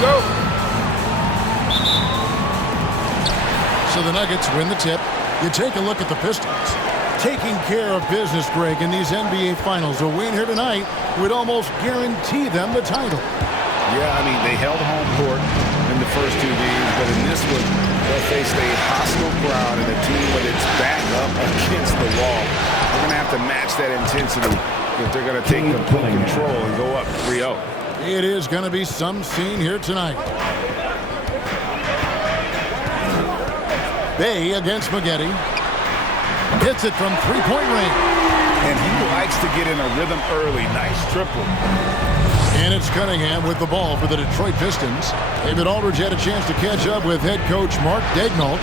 go. So the Nuggets win the tip. You take a look at the Pistons. Taking care of business, Greg, in these NBA Finals. A win here tonight would almost guarantee them the title. Yeah, I mean, they held home court in the first two games, but in this one, they'll face a hostile crowd and a team with its back up against the wall. They're going to have to match that intensity if they're going to take complete control and go up 3-0. It is going to be some scene here tonight. Bay against Maggette. Hits it from three-point range. And he likes to get in a rhythm early. Nice triple. And it's Cunningham with the ball for the Detroit Pistons. David Aldridge had a chance to catch up with head coach Mark Daignault.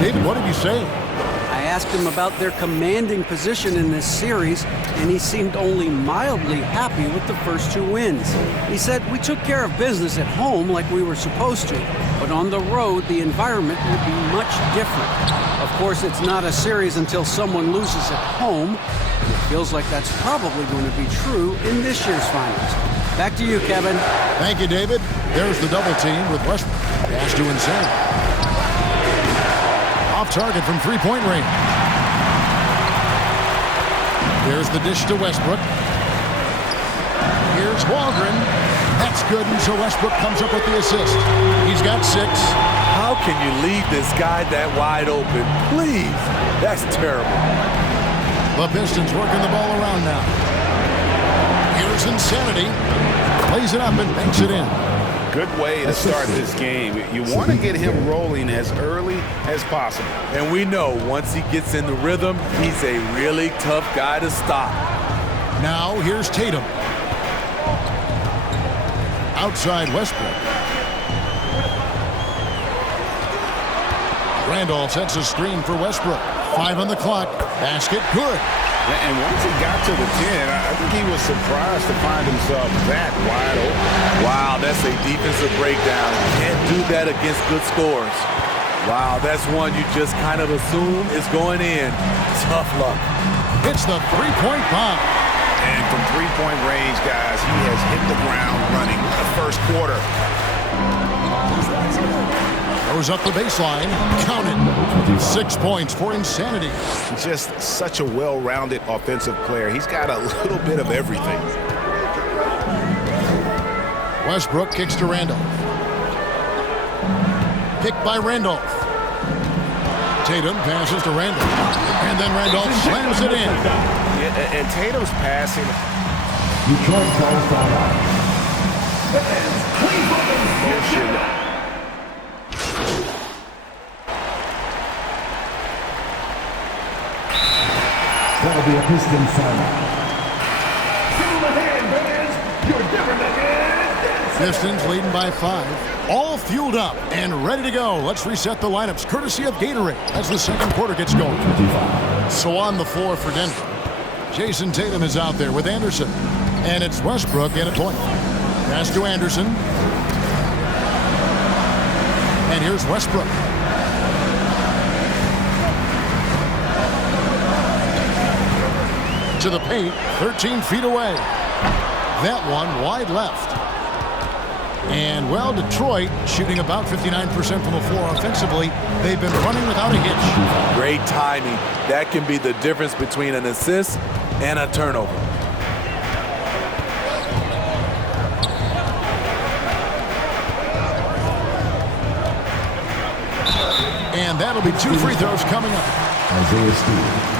David, what did you say? I asked him about their commanding position in this series, and he seemed only mildly happy with the first two wins. He said, "We took care of business at home like we were supposed to, but on the road, the environment would be much different. Of course, it's not a series until someone loses at home, and it feels like that's probably going to be true in this year's finals." Back to you, Kevin. Thank you, David. There's the double team with Westbrook. Pass to inside. Off target from three-point range. There's the dish to Westbrook. Here's Waldron. That's good, and so Westbrook comes up with the assist. He's got 6. How can you leave this guy that wide open? Please. That's terrible. The Pistons working the ball around now. Here's Insanity. Plays it up and banks it in. Good way to start this game. You want to get him rolling as early as possible. And we know once he gets in the rhythm, he's a really tough guy to stop. Now here's Tatum. Outside Westbrook. Randolph sets a screen for Westbrook. 5 on the clock. Basket good. And once he got to the 10, I think he was surprised to find himself that wide open. Wow, that's a defensive breakdown. Can't do that against good scores. Wow, that's one you just kind of assume is going in. Tough luck. It's the three-point bomb. And from three-point range, guys, he has hit the ground running in the first quarter. Goes up the baseline. Count it. 6 points for Insanity. Just such a well-rounded offensive player. He's got a little bit of everything. Westbrook kicks to Randolph. Picked by Randolph. Tatum passes to Randolph. And then Randolph slams it in. Yeah, and Tatum's passing. Motion. That'll be a Piston timeout. Give him a hand, fans. You're different again. Pistons leading by 5. All fueled up and ready to go. Let's reset the lineups courtesy of Gatorade as the second quarter gets going. So on the floor for Denver, Jason Tatum is out there with Anderson. And it's Westbrook in at point. Pass to Anderson. And here's Westbrook. To the paint, 13 feet away. That one wide left. And, well, Detroit shooting about 59% from the floor offensively. They've been running without a hitch. Great timing. That can be the difference between an assist and a turnover. And that'll be 2 free throws coming up. Isaiah Stewart.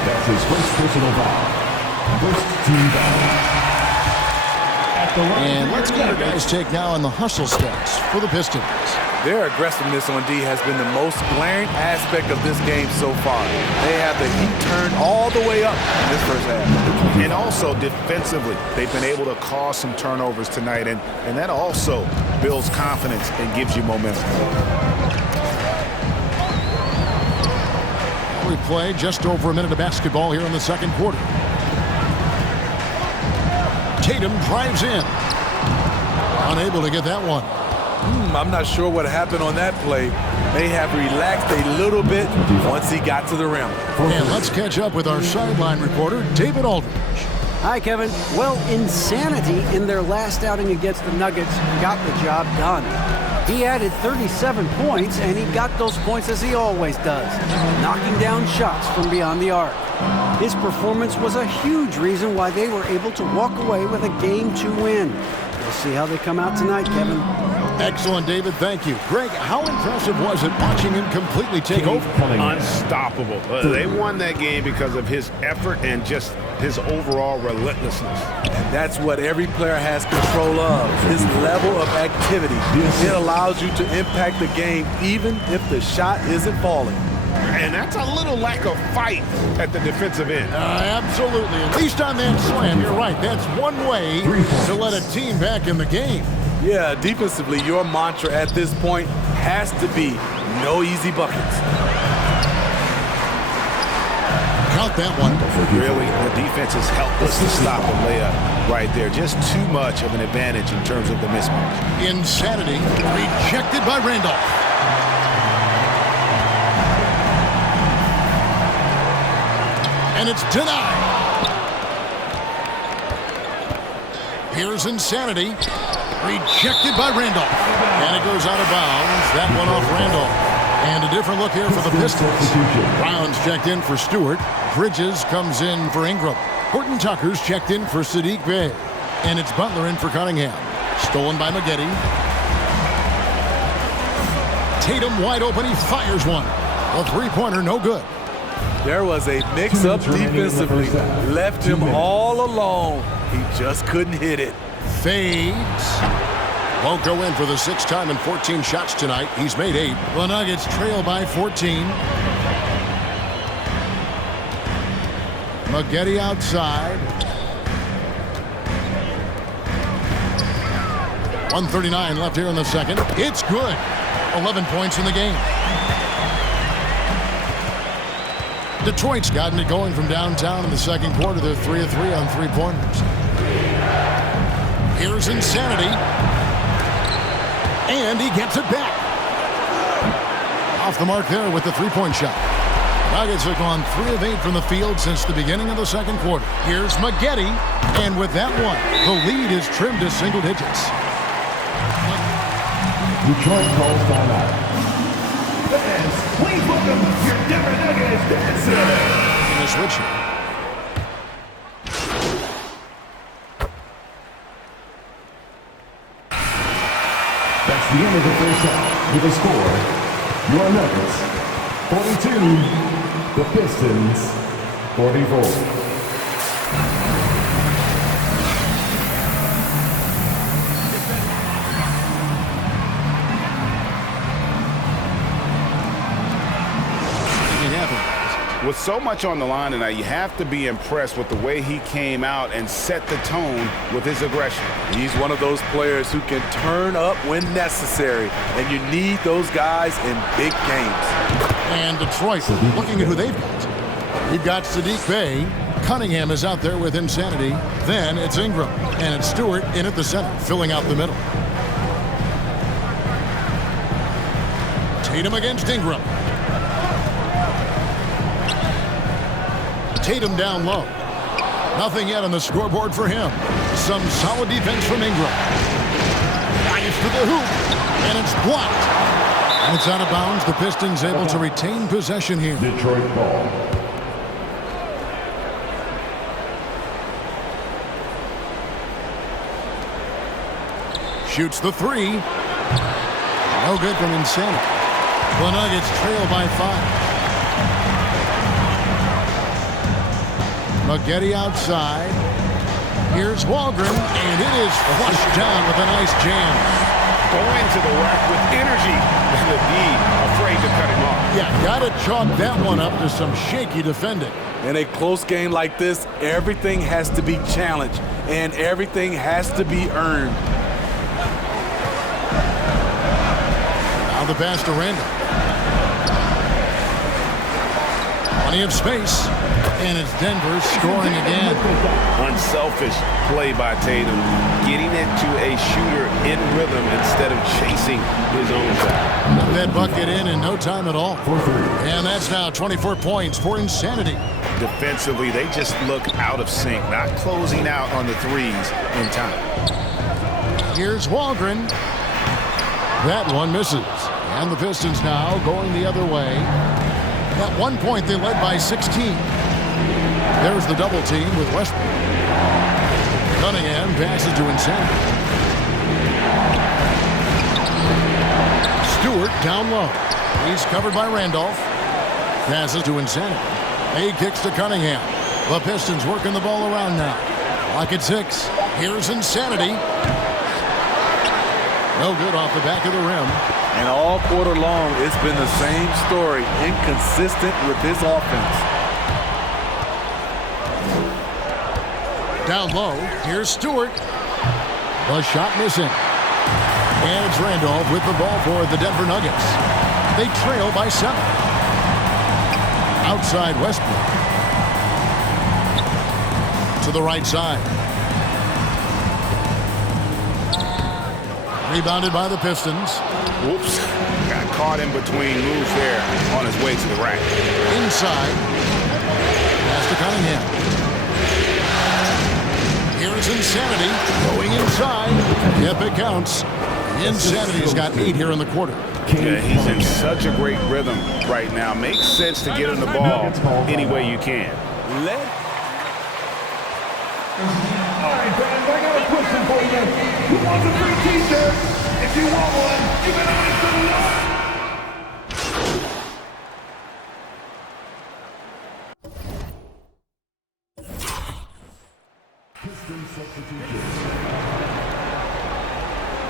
That's his first personal foul. First team foul. And let's get our guys' take now on the hustle stats for the Pistons. Their aggressiveness on D has been the most glaring aspect of this game so far. They have the heat turned all the way up in this first half. And also defensively, they've been able to cause some turnovers tonight, and that also builds confidence and gives you momentum. We play just over a minute of basketball here in the second quarter. Tatum drives in. Unable to get that one. I'm not sure what happened on that play. May have relaxed a little bit once he got to the rim. And let's catch up with our sideline reporter, David Aldridge. Hi, Kevin. Well, insanity in their last outing against the Nuggets got the job done. He added 37 points, and he got those points as he always does, knocking down shots from beyond the arc. His performance was a huge reason why they were able to walk away with a Game 2 win. We'll see how they come out tonight, Kevin. Excellent, David. Thank you. Greg, how impressive was it watching him completely take over? Unstoppable. They won that game because of his effort and just his overall relentlessness. And that's what every player has control of, his level of activity. It allows you to impact the game even if the shot isn't falling. And that's a little lack of fight at the defensive end. Absolutely. At least on that slam, you're right. That's one way to let a team back in the game. Yeah, defensively, your mantra at this point has to be no easy buckets. Count that one. Really, the defense is helpless to stop a layup right there. Just too much of an advantage in terms of the mismatch. Insanity rejected by Randolph. And it's denied. Here's Insanity. Rejected by Randolph. And it goes out of bounds. That one off Randolph. And a different look here for the Pistons. Brown's checked in for Stewart. Bridges comes in for Ingram. Horton Tucker's checked in for Sadiq Bey. And it's Butler in for Cunningham. Stolen by Maggette. Tatum wide open. He fires one. A three-pointer, no good. There was a mix-up defensively. Left him all alone. He just couldn't hit it. Fades. Won't go in for the sixth time in 14 shots tonight. He's made 8. The Nuggets trail by 14. Maggette outside. 1:39 left here in the second. It's good. 11 points in the game. Detroit's gotten it going from downtown in the second quarter. They're 3 of 3 on three-pointers. Here's Insanity. And he gets it back. Off the mark there with the three-point shot. Nuggets have gone 3 of 8 from the field since the beginning of the second quarter. Here's Maggette. And with that one, the lead is trimmed to single digits. Detroit calls timeout. Fans, please welcome your Denver Nuggets dancers. In the switch here. That's the end of the first half. With a score, your Nuggets 42, the Pistons 44. With so much on the line tonight, you have to be impressed with the way he came out and set the tone with his aggression. He's one of those players who can turn up when necessary, and you need those guys in big games. And Detroit looking at who they've got. You've got Sadiq Bey. Cunningham is out there with Insanity. Then it's Ingram. And it's Stewart in at the center, filling out the middle. Tatum against Ingram. Tatum down low. Nothing yet on the scoreboard for him. Some solid defense from Ingram. Nice to the hoop. And it's blocked. And it's out of bounds. The Pistons able to retain possession here. Detroit ball. Shoots the three. No good from Insanity. The Nuggets trail by 5. Maggette outside. Here's Walgren, and it is flushed down with a nice jam. Going to the rack with energy, and the D afraid to cut him off. Yeah, gotta chalk that one up to some shaky defending. In a close game like this, everything has to be challenged, and everything has to be earned. Now the pass to Randall. Plenty of space. And it's Denver scoring again. Unselfish play by Tatum, getting it to a shooter in rhythm instead of chasing his own shot. Put that bucket in no time at all. And that's now 24 points for Insanity. Defensively, they just look out of sync, not closing out on the threes in time. Here's Walgren. That one misses. And the Pistons now going the other way. At one point, they led by 16. There's the double team with Westbrook. Cunningham passes to Insanity. Stewart down low. He's covered by Randolph. Passes to Insanity. He kicks to Cunningham. The Pistons working the ball around now. Lock at 6. Here's Insanity. No good off the back of the rim. And all quarter long, it's been the same story. Inconsistent with his offense. Down low, here's Stewart. The shot missing. And it's Randolph with the ball for the Denver Nuggets. They trail by 7. Outside Westbrook. To the right side. Rebounded by the Pistons. Whoops. Got caught in between moves there on his way to the rack. Inside. Pass to Cunningham. Here's Insanity going inside. Yep, it counts. Insanity's got 8 here in the quarter. Yeah, he's in such a great rhythm right now. Makes sense to get him the ball any way you can. All right, fans, I got a question for you. Who wants a free t-shirt? If you want one, you can answer the line.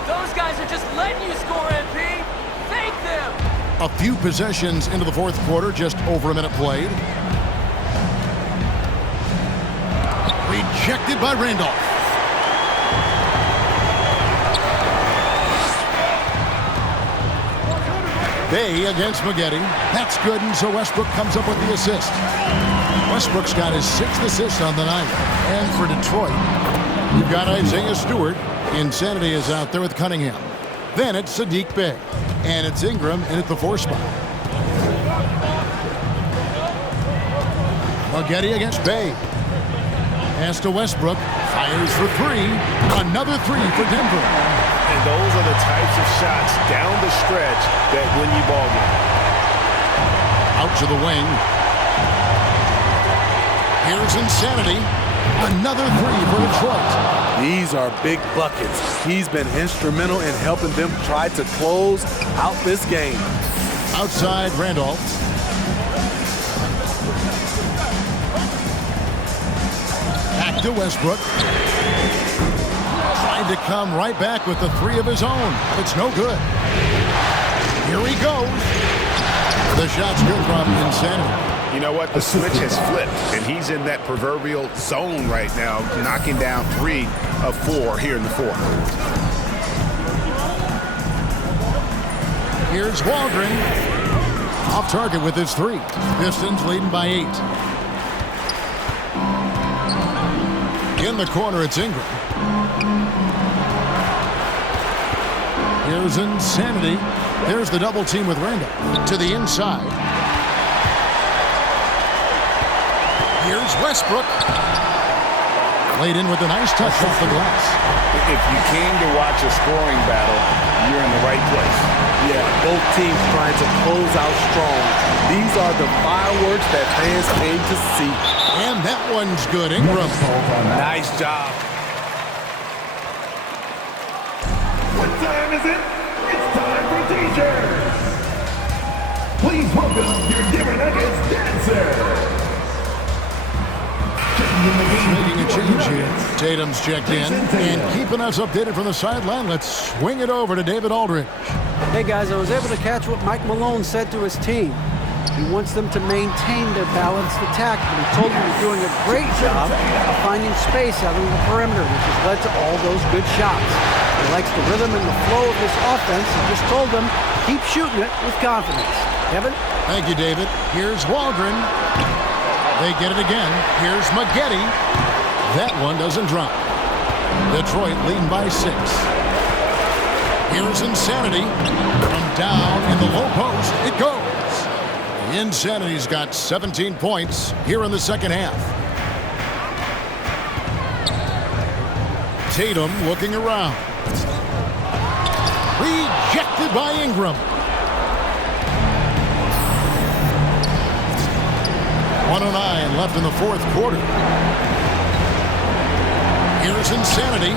Those guys are just letting you score, MP. Thank them. A few possessions into the fourth quarter, just over a minute played. Rejected by Randolph. Bay against Maggette. That's good, and so Westbrook comes up with the assist. Westbrook's got his 6th assist on the night. And for Detroit, you've got Isaiah Stewart. Insanity is out there with Cunningham. Then it's Sadiq Bey. And it's Ingram in at the 4 spot. Maggette against Bay. Pass to Westbrook. Fires for 3. Another 3 for Denver. And those are the types of shots down the stretch that win you ball game. Out to the wing. Here's Insanity. Another 3 for Detroit. These are big buckets. He's been instrumental in helping them try to close out this game. Outside Randolph. Back to Westbrook. Trying to come right back with the 3 of his own. It's no good. Here he goes. The shot's good from Insanity. You know what? The switch has flipped, and he's in that proverbial zone right now, knocking down 3 of 4 here in the fourth. Here's Walgren. Off target with his 3. Pistons leading by 8. In the corner, it's Ingram. Here's Insanity. There's the double team with Randolph. To the inside. Here's Westbrook. Laid in with a nice touch off the glass. If you came to watch a scoring battle, you're in the right place. Yeah, both teams trying to close out strong. These are the fireworks that fans came to see. And that one's good. Ingram. Nice job. What time is it? It's time for t-shirts. Please welcome your Denver Nuggets dancer. Making a change here. Tatum's checked in and keeping us updated from the sideline. Let's swing it over to David Aldridge. Hey guys, I was able to catch what Mike Malone said to his team. He wants them to maintain their balanced attack, but he told them they're doing a great job of finding space out on the perimeter, which has led to all those good shots. He likes the rhythm and the flow of this offense. He just told them, keep shooting it with confidence. Kevin? Thank you, David. Here's Walgren. They get it again. Here's Maggette. That one doesn't drop. Detroit leading by 6. Here's Insanity. From down in the low post, it goes. Insanity's got 17 points here in the second half. Tatum looking around. Rejected by Ingram. 1:09 left in the fourth quarter. Here's Insanity.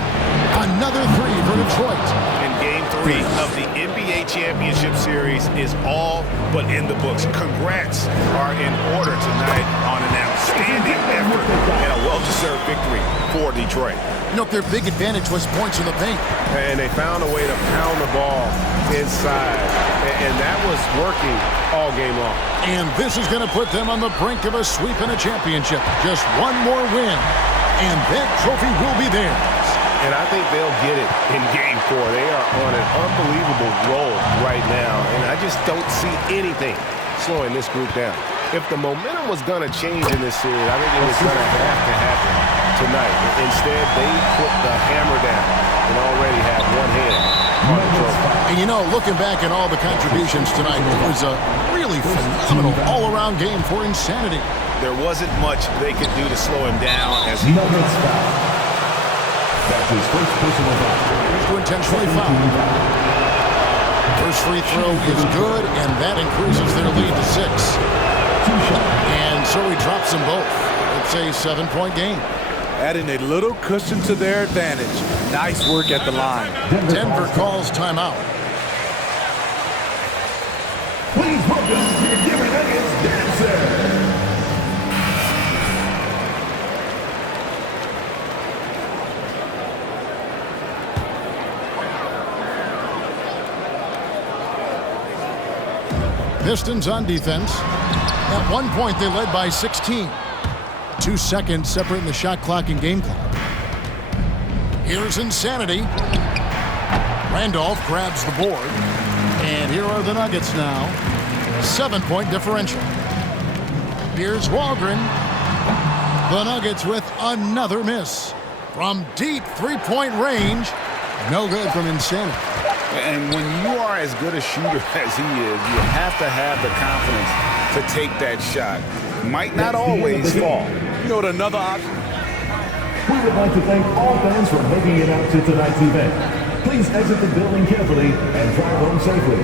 Another 3 for Detroit. And Game 3 of the NBA Championship Series is all but in the books. Congrats are in order tonight on an outstanding effort and a well-deserved victory for Detroit. You know, their big advantage was points in the paint. And they found a way to pound the ball inside. And that was working all game long. And this is going to put them on the brink of a sweep and a championship. Just one more win, and that trophy will be theirs. And I think they'll get it in Game 4. They are on an unbelievable roll right now, and I just don't see anything slowing this group down. If the momentum was going to change in this series, I think it was going to have to happen tonight. Instead, they put the hammer down and already have one hand on the trophy. And you know, looking back at all the contributions tonight, it was a really phenomenal all-around game for Insanity. There wasn't much they could do to slow him down as he... That's his first personal foul. Here's to intentionally foul. First free throw is good, and that increases their lead to 6. And so he drops them both. It's a 7-point game. Adding a little cushion to their advantage. Nice work at the line. Denver calls timeout. Please welcome your Denver Nuggets dancer. Pistons on defense. At one point, they led by 16. 2 seconds separating the shot clock and game clock. Here's Insanity. Randolph grabs the board. And here are the Nuggets now. 7-point differential. Here's Waldron. The Nuggets with another miss. From deep three-point range. No good from Insanity. And when you are as good a shooter as he is, you have to have the confidence to take that shot. Might not always fall. You know what another option? We would like to thank all fans for making it out to tonight's event. Please exit the building carefully and drive home safely.